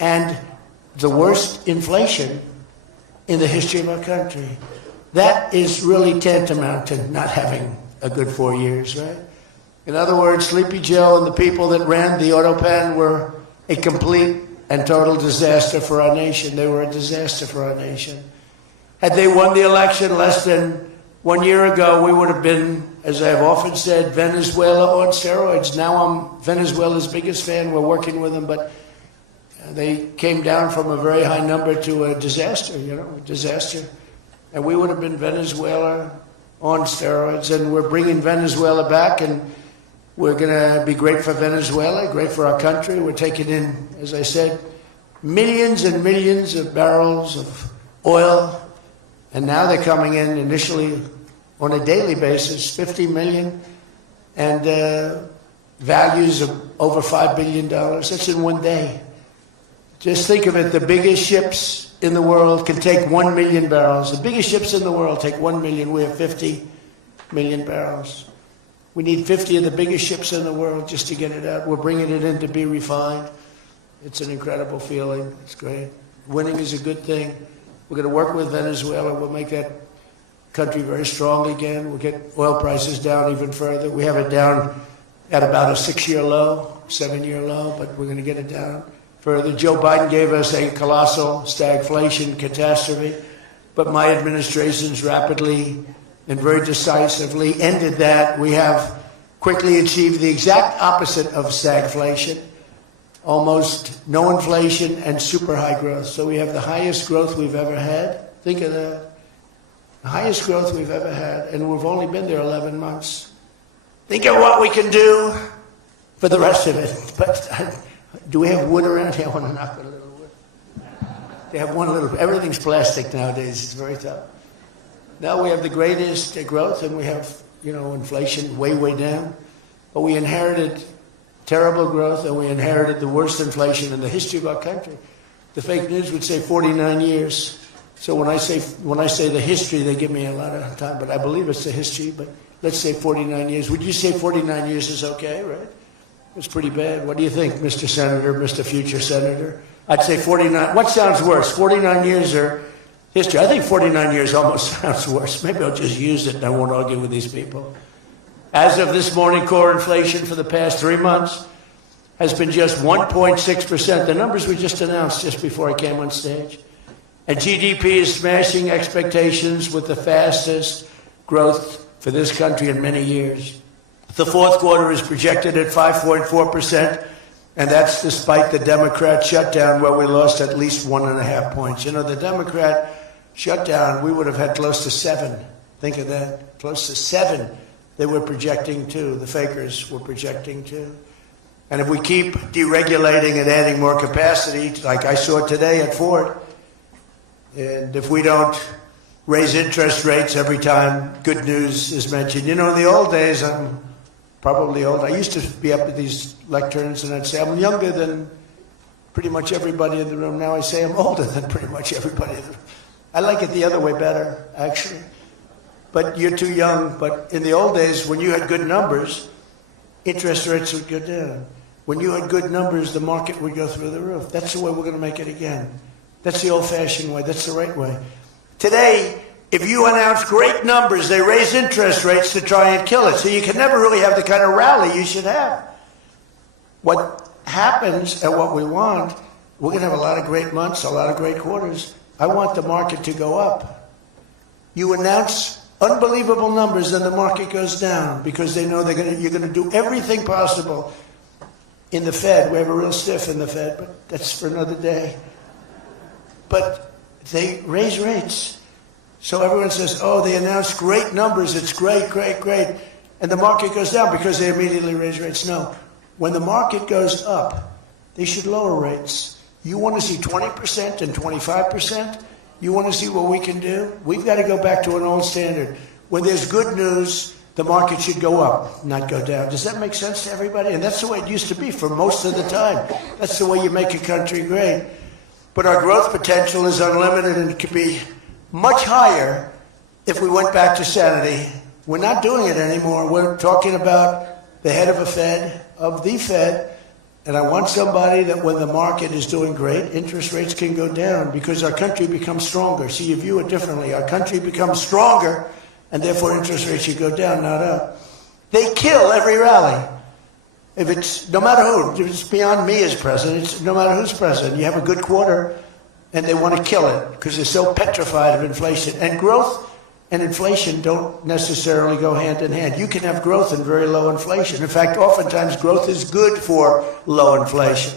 and the worst inflation in the history of our country. That is really tantamount to not having a good 4 years, right? In other words, Sleepy Joe and the people that ran the auto pen were a complete and total disaster for our nation. They were a disaster for our nation. Had they won the election less than 1 year ago, we would have been, as I've often said, Venezuela on steroids. Now I'm Venezuela's biggest fan. We're working with them, but they came down from a very high number to a disaster, a disaster. And we would have been Venezuela on steroids, and we're bringing Venezuela back, and we're going to be great for Venezuela, great for our country. We're taking in, as I said, millions and millions of barrels of oil, and now they're coming in initially on a daily basis, 50 million, and values of over $5 billion. That's in 1 day. Just think of it, the biggest ships in the world can take 1 million barrels. The biggest ships in the world take 1 million. We have 50 million barrels. We need 50 of the biggest ships in the world just to get it out. We're bringing it in to be refined. It's an incredible feeling. It's great. Winning is a good thing. We're going to work with Venezuela. We'll make that country very strong again. We'll get oil prices down even further. We have it down at about a 6-year low, 7-year low, but we're going to get it down further. Joe Biden gave us a colossal stagflation catastrophe, but my administration's rapidly and very decisively ended that. We have quickly achieved the exact opposite of stagflation, almost no inflation and super high growth. So we have the highest growth we've ever had. Think of that. The highest growth we've ever had, and we've only been there 11 months. Think of what we can do for the rest of it. But do we have wood around here? I want to knock on a little wood. They have one little, everything's plastic nowadays. It's very tough. Now we have the greatest growth, and we have, inflation way, way down. But we inherited terrible growth, and we inherited the worst inflation in the history of our country. The fake news would say 49 years. So when I say the history, they give me a lot of time, but I believe it's the history. But let's say 49 years. Would you say 49 years is okay, right? It's pretty bad. What do you think, Mr. Senator, Mr. Future Senator? I'd say 49. What sounds worse, 49 years or history? I think 49 years almost sounds worse. Maybe I'll just use it and I won't argue with these people. As of this morning, core inflation for the past 3 months has been just 1.6%. The numbers we just announced just before I came on stage. And GDP is smashing expectations with the fastest growth for this country in many years. The fourth quarter is projected at 5.4%, and that's despite the Democrat shutdown where we lost at least 1.5 points. The Democrat shutdown, we would have had close to 7. Think of that, close to 7. They were projecting to, the fakers were projecting to. And if we keep deregulating and adding more capacity, like I saw today at Ford, and if we don't raise interest rates every time good news is mentioned. In the old days, I'm probably old. I used to be up at these lecterns and I'd say, I'm younger than pretty much everybody in the room. Now I say I'm older than pretty much everybody in the room. I like it the other way better, actually. But you're too young. But in the old days, when you had good numbers, interest rates would go down. When you had good numbers, the market would go through the roof. That's the way we're going to make it again. That's the old-fashioned way. That's the right way. Today, if you announce great numbers, they raise interest rates to try and kill it. So you can never really have the kind of rally you should have. What happens and what we want, we're going to have a lot of great months, a lot of great quarters. I want the market to go up. You announce unbelievable numbers and the market goes down because they know you're going to do everything possible. In the Fed, we have a real stiff in the Fed, but that's for another day. But they raise rates. So everyone says, oh, they announced great numbers. It's great, great, great. And the market goes down because they immediately raise rates. No. When the market goes up, they should lower rates. You want to see 20% and 25%? You want to see what we can do? We've got to go back to an old standard. When there's good news, the market should go up, not go down. Does that make sense to everybody? And that's the way it used to be for most of the time. That's the way you make a country great. But our growth potential is unlimited and it could be much higher if we went back to sanity. We're not doing it anymore. We're talking about the head of the Fed, And I want somebody that when the market is doing great, interest rates can go down because our country becomes stronger. See, you view it differently. Our country becomes stronger, and therefore interest rates should go down, not up. They kill every rally. If it's, no matter who, it's beyond me as president, it's no matter who's president. You have a good quarter, and they want to kill it because they're so petrified of inflation. And growth and inflation don't necessarily go hand in hand. You can have growth and very low inflation. In fact, oftentimes growth is good for low inflation.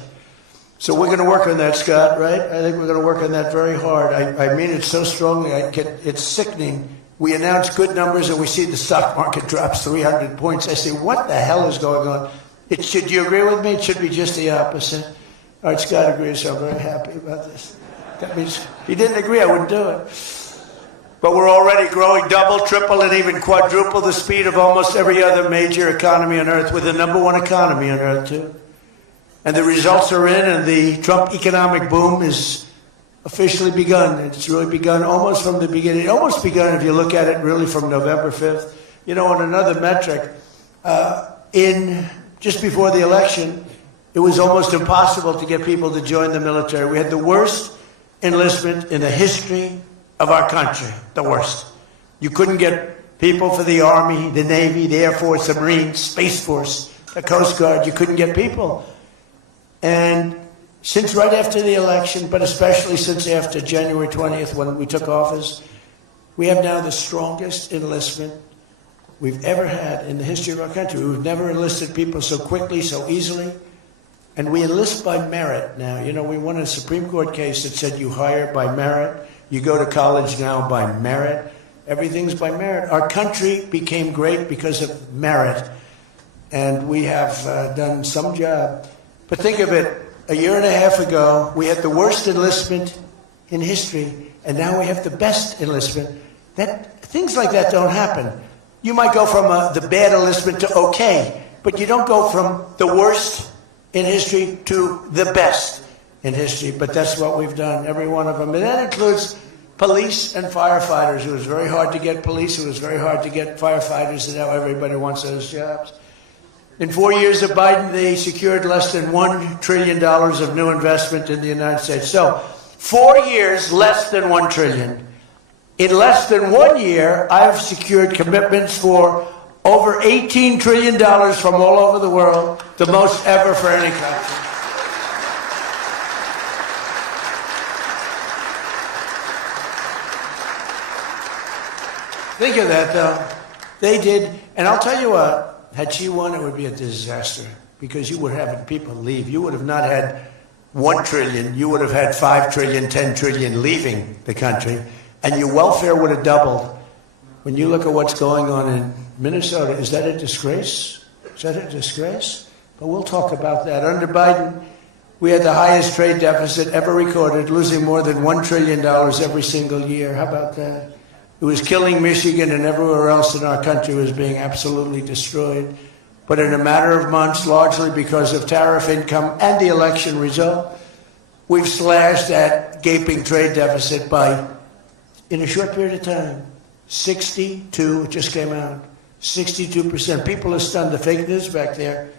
So we're going to work on that, Scott, right? I think we're going to work on that very hard. I mean it so strongly, it's sickening. We announce good numbers and we see the stock market drops 300 points. I say, what the hell is going on? Do you agree with me? It should be just the opposite. All right, Scott agrees, so I'm very happy about this. That means if he didn't agree, I wouldn't do it. But we're already growing double, triple, and even quadruple the speed of almost every other major economy on Earth. We're the #1 economy on Earth, too. And the results are in, and the Trump economic boom is officially begun. It's really begun almost from the beginning. Almost begun if you look at it really from November 5th. You know, on another metric, just before the election, it was almost impossible to get people to join the military. We had the worst enlistment in the history of our country, the worst. You couldn't get people for the Army, the Navy, the Air Force, the Marines, Space Force, the Coast Guard. You couldn't get people. And since right after the election, but especially since after January 20th when we took office, we have now the strongest enlistment we've ever had in the history of our country. We've never enlisted people so quickly, so easily. And we enlist by merit now. You know, we won a Supreme Court case that said you hire by merit. You go to college now by merit. Everything's by merit. Our country became great because of merit. And we have done some job. But think of it, a year and a half ago, we had the worst enlistment in history, and now we have the best enlistment. Things like that don't happen. You might go from the bad enlistment to okay, but you don't go from the worst in history to the best in history. But that's what we've done, every one of them. And that includes police and firefighters. It was very hard to get police. It was very hard to get firefighters, and now everybody wants those jobs. In 4 years of Biden, they secured less than $1 trillion of new investment in the United States. So 4 years, less than $1 trillion. In less than 1 year, I've secured commitments for over $18 trillion from all over the world, the most ever for any country. Think of that, though. They did, and I'll tell you what, had she won, it would be a disaster because you would have people leave. You would have not had $1 trillion. You would have had $5 trillion, $10 trillion leaving the country, and your welfare would have doubled. When you look at what's going on in Minnesota, is that a disgrace? Is that a disgrace? But we'll talk about that. Under Biden, we had the highest trade deficit ever recorded, losing more than $1 trillion every single year. How about that? It was killing Michigan, and everywhere else in our country was being absolutely destroyed. But in a matter of months, largely because of tariff income and the election result, we've slashed that gaping trade deficit by, in a short period of time, 62, it just came out, 62%. People are stunned. The fake news back there